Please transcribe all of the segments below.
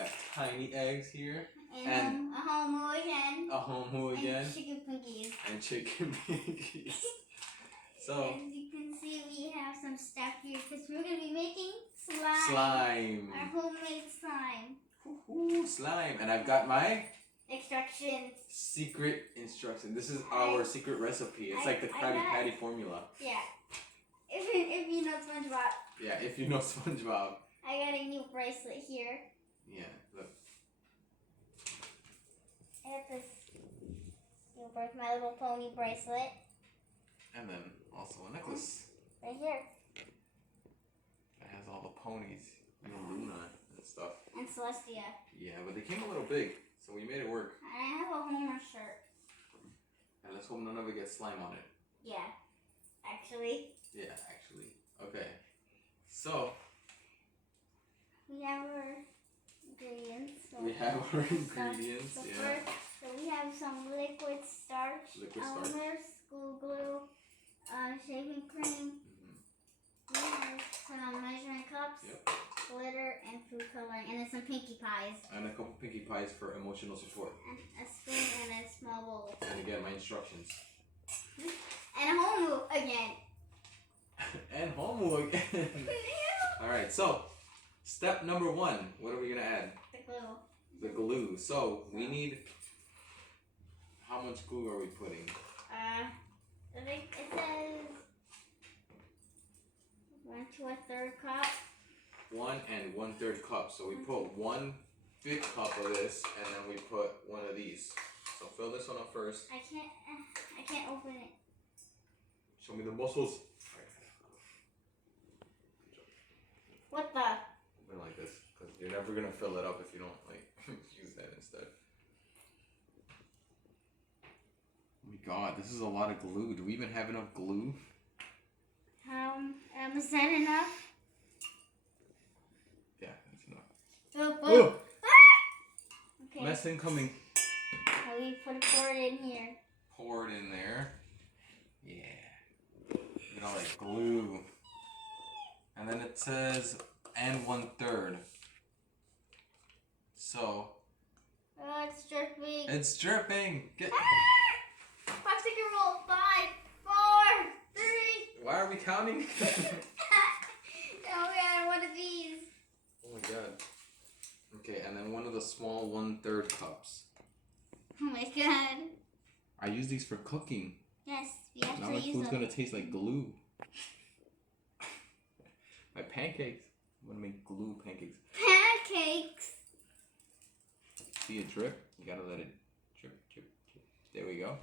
got tiny eggs here. And a homo again. A homo again. And chicken pinkies. And chicken pinkies. So, as you can see, we have some stuff here because we're going to be making slime. Slime. Our homemade slime. Ooh, slime. And I've got my instructions. Secret instruction. This is our secret recipe. It's like the Krabby Patty formula. Yeah. If you know SpongeBob. Yeah, if you know SpongeBob. I got a new bracelet here. Yeah, look. I have this My Little Pony bracelet. And then also a necklace. Right here. It has all the ponies. And Luna and stuff. And Celestia. Yeah, but they came a little big, so we made it work. I have a Homer shirt. And let's hope none of it gets slime on it. Yeah. Actually. Yeah, actually. Okay. So. We have our ingredients. So yeah. So we have some liquid starch, school glue, shaving cream. We have some measuring cups, glitter, and food coloring, and then some Pinkie Pies. And a couple Pinkie Pies for emotional support. And a spoon and a small bowl. And again, my instructions. And a homo again. And homo again. Alright, so step number 1. What are we going to add? The glue. The glue. So we need. How much glue are we putting? I think it says 1 to 1/3 cup. 1 and 1/3 cup. So we put 1 big cup of this, and then we put 1 of these. So fill this one up first. I can't open it. Show me the muscles. What the? Open it like this, because you're never gonna fill it up if you don't like use that instead. Oh my God, this is a lot of glue. Do we even have enough glue? Is that enough? Yeah, that's enough. Oh! Okay. Mess incoming. So we pour it in here. Pour it in there. Yeah. You know, like glue. And then it says, and 1/3. So. Oh, it's dripping. It's dripping. Get. Popsicle roll. 5, 4, 3. Why are we counting? No, we had one of these. Oh my God. Okay, and then 1 of the small 1/3 cups. Oh my God. I use these for cooking. Yes, we actually now my use food's them. gonna taste like glue. My pancakes. I'm gonna make glue pancakes. Pancakes. See it drip? You gotta let it drip, drip, drip. There we go.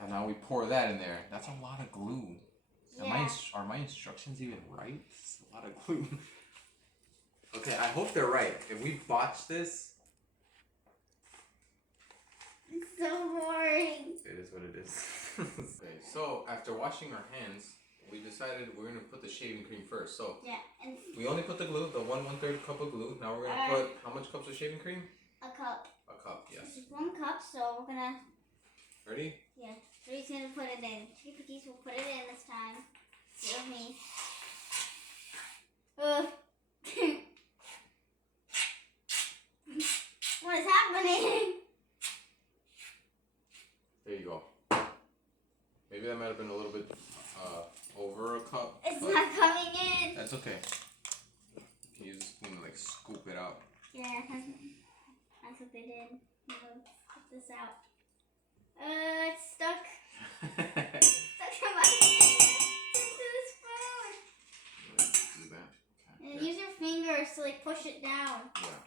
And now we pour that in there. That's a lot of glue. Yeah. Are my instructions even right? It's a lot of glue. Okay, I hope they're right. If we botch this, It's so boring. it is what it is. Okay, so after washing our hands, we decided we're gonna put the shaving cream first. So Yeah, and we only put the glue, the 1/3 cup of glue. Now we're gonna put how much cups of shaving cream? a cup. A cup, yes. This is 1 cup, so we're gonna. Ready? Yeah, Drew's gonna put it in. Chicken Pinkies will put it in this time. Give me. What is happening? There you go. Maybe that might have been a little bit over a cup. It's not coming in. That's okay. You can use a spoon to like scoop it out. Yeah, I scoop it in. Put this out. It's stuck. Stuck in my hand. Into the spoon. Do that. Okay. And use your fingers to like push it down. Yeah.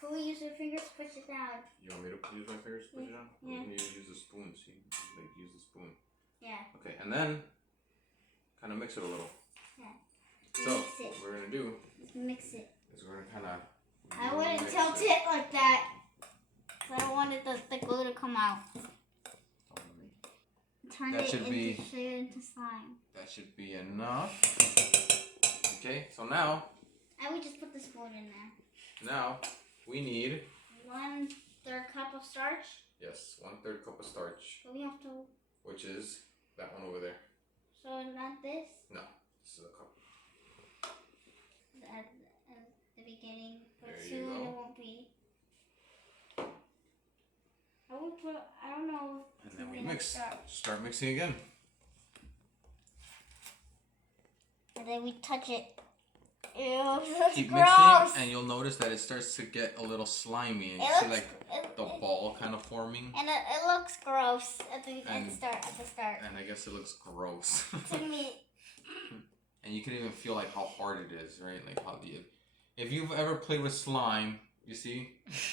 Can we use your fingers to push it down? You want me to use my fingers to push it down? Yeah. Or you can use a spoon. See, like use the spoon. Yeah. Okay, and then kind of mix it a little. Yeah. So Mix it. what we're gonna do Just mix it. is we're gonna kind of. I wouldn't tilt it like that. Cause I wanted the glue to come out. Turn That it should be- into slime. That should be enough. Okay, so now And we just put the spoon in there. now we need 1/3 cup of starch. yes 1/3 cup of starch, So we have to. which is that one over there. So not this. No, this is a cup. At the beginning. Put There 2 you and it go. won't I don't know. And then we mix. Start mixing again. And then we touch it. Ew, that's Keep gross. mixing, and you'll notice that it starts to get a little slimy, and you see like the ball kind of forming. And it looks gross at the start. And I guess it looks gross. To me. And you can even feel like how hard it is, right? Like how if you've ever played with slime, you see,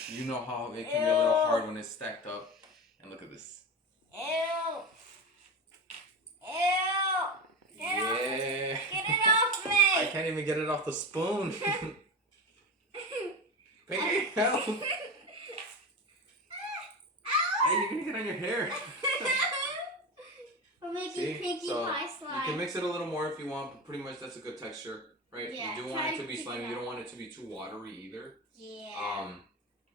you know how it can be a little hard when it's stacked up. And look at this. Ew. Ew. Get it off me. I can't even get it off the spoon. Pinkie, help! Hey, you're gonna get on your hair. We're making Pinkie Pie slime. You can mix it a little more if you want, but pretty much that's a good texture, right? Yeah, you do want it to be slimy. You don't want it to be too watery either. Yeah.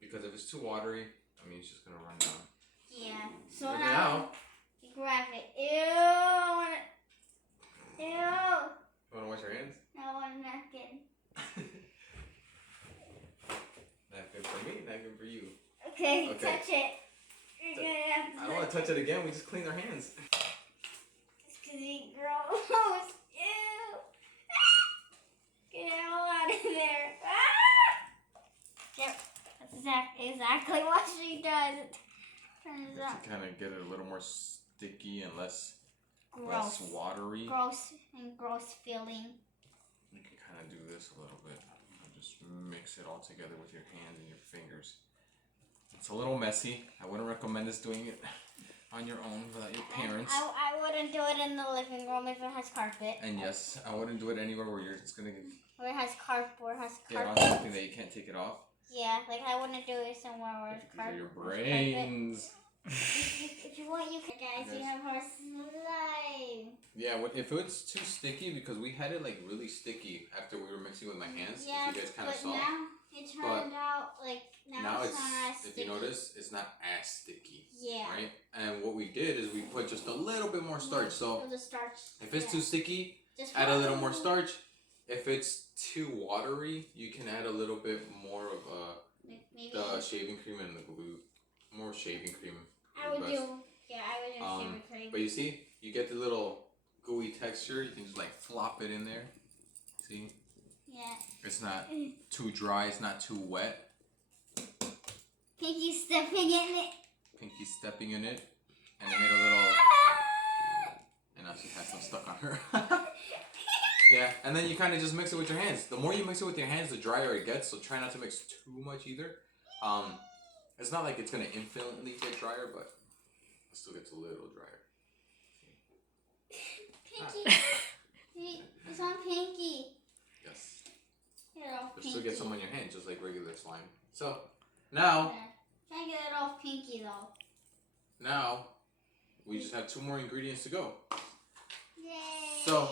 Because if it's too watery, I mean, it's just gonna run down. Yeah. So now you grab it. Ew. Ew. You wanna wash your hands? No, I'm not kidding. Not good for me, not good for you. Okay. Touch it. You're gonna have to I don't want to touch it again. We just cleaned our hands. It's because it's gross. Ew. Get it all out of there. Yep. That's exactly what she does. It turns out. To kind of get it a little more sticky and less watery. Gross feeling. You can kind of do this a little bit. Just mix it all together with your hands and your fingers. It's a little messy. I wouldn't recommend this doing it on your own without your parents. I wouldn't do it in the living room if it has carpet. And yes, I wouldn't do it anywhere where you're just gonna where it has carpet. Get on something that you can't take it off. Yeah, like I wouldn't do it somewhere where it's carpet. Your brains. If you want, you can. Guys, you have more slime. Yeah, if it's too sticky, because we had it like really sticky after we were mixing with my hands. Yeah, if you guys kind of saw. Now it turned out like now it's not as sticky. If you notice, it's not as sticky. Yeah. Right. And what we did is we put just a little bit more starch. So if it's too sticky, just add a little more starch. If it's too watery, you can add a little bit more of the shaving cream and the glue. More shaving cream. I would do shaving cream. But you see, you get the little gooey texture. You can just like flop it in there. See? Yeah. It's not too dry. It's not too wet. Pinkie's stepping in it. Pinkie's stepping in it. And it made a little... And now she has some stuck on her. Yeah, and then you kind of just mix it with your hands. The more you mix it with your hands, the drier it gets. So try not to mix too much either. It's not like it's going to infinitely get drier, but it still gets a little drier. Pinkie. It's on Pinkie. Yes. You'll still get some on your hand, just like regular slime. So, now... Try to get it off Pinkie, though. Now, we just have 2 more ingredients to go. Yay! So,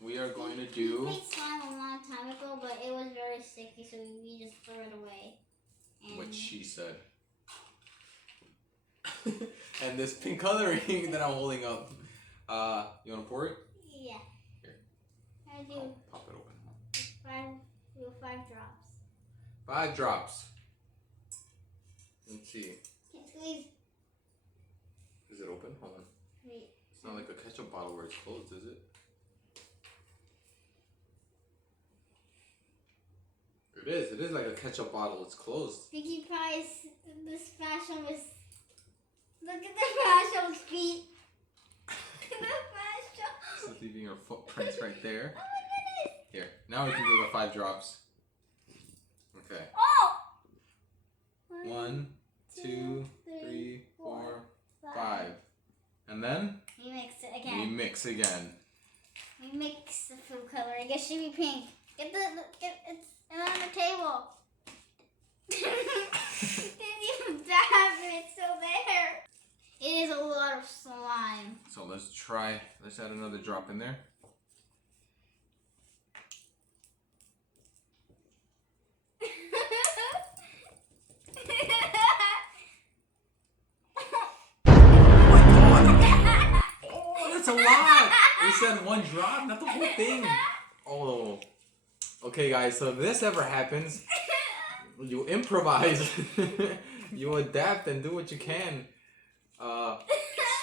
we are going to do... We made slime a long time ago, but it was very sticky, so we just threw it away. What she said. And this pink coloring that I'm holding up. You want to pour it? Yeah. Here. I do. I'll pop it open. 5 drops. 5 drops. Let's see. Can't squeeze. Is it open? Hold on. Wait. It's not like a ketchup bottle where it's closed, is it? It is like a ketchup bottle. It's closed. Pinkie Pie's this fashion was. Look at the fashion's feet. Look at the fashion. Just leaving your footprints right there. Oh my goodness. Here. Now we can do the 5 drops. Okay. Oh. 1, 2, 3, 4, 5. And then we mix it again. We mix again. We mix the food coloring. It should be pink. It's on the table. Didn't even dab it. It's still there. It is a lot of slime. So let's add another drop in there. Oh, that's a lot. We said 1 drop, not the whole thing. Oh. Okay, guys, so if this ever happens, you improvise You adapt and do what you can.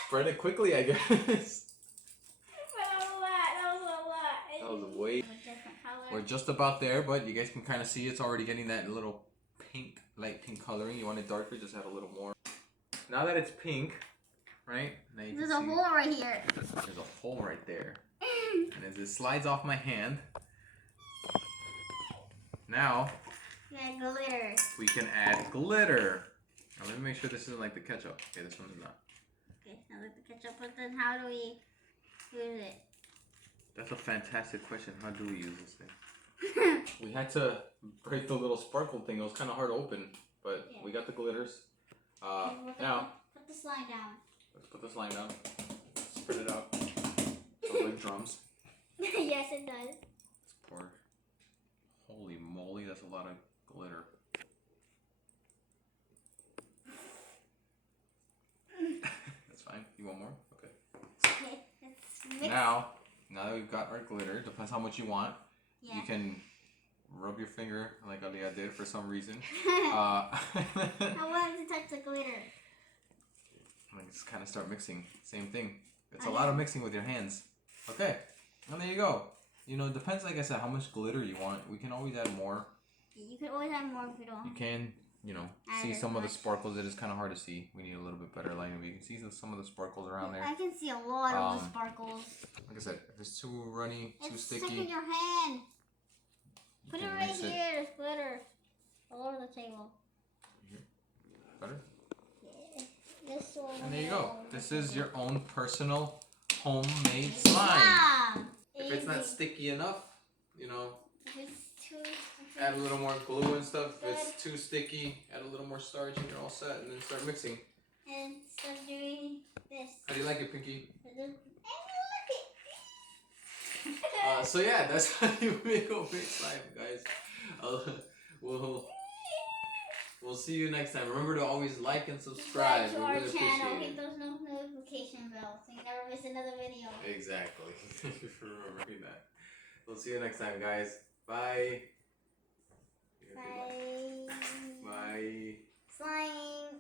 Spread it quickly, I guess. That was way. We're just about there, but you guys can kind of see it's already getting that little pink, light pink coloring. You want it darker, just add a little more. Now that it's pink, right? Now you There's can a see hole right here. there's a hole right there. And as it slides off my hand, now Yeah, glitter. we can add glitter. Now let me make sure this isn't like the ketchup. Okay, this one's not. Okay, now let the ketchup, but then how do we use it? That's a fantastic question. How do we use this thing? We had to break the little sparkle thing. It was kind of hard to open, but we got the glitters. Now, put the slime down. let's put the slime down. Spread it out. So like drums. Yes, it does. Let's pour. Holy moly, that's a lot of glitter. That's fine. You want more? Okay. Okay, let's mix. Now that we've got our glitter, depends how much you want. Yeah. You can rub your finger like Aliyah did for some reason. I wanted to touch the glitter. Like just kind of start mixing. Same thing. It's a lot of mixing with your hands. Okay, and there you go. You know, it depends, like I said, how much glitter you want. We can always add more. You can always add more if you don't. You can, you know, see some of the sparkles. It is kind of hard to see. We need a little bit better lighting. But you can see some of the sparkles around there. I can see a lot of the sparkles. Like I said, if it's too runny, too It's sticky. stuck in your hand. Put it right mix here. There's glitter all over the table. Better? Yeah. This one. And there you go. This is your own personal homemade slime. Yeah. If it's not sticky enough, you know, If it's too. add a little more glue and stuff. If it's too sticky, add a little more starch and you're all set. And then start mixing. And start doing this. How do you like it, Pinkie? And then look it. So yeah, that's how you make homemade slime, guys. We'll see you next time. Remember to always like and subscribe. To We our really channel. appreciate Hit it. those notification bells so you never miss another video. Exactly. Thank you for remembering that. We'll see you next time, guys. Bye. Bye. Bye. Slime.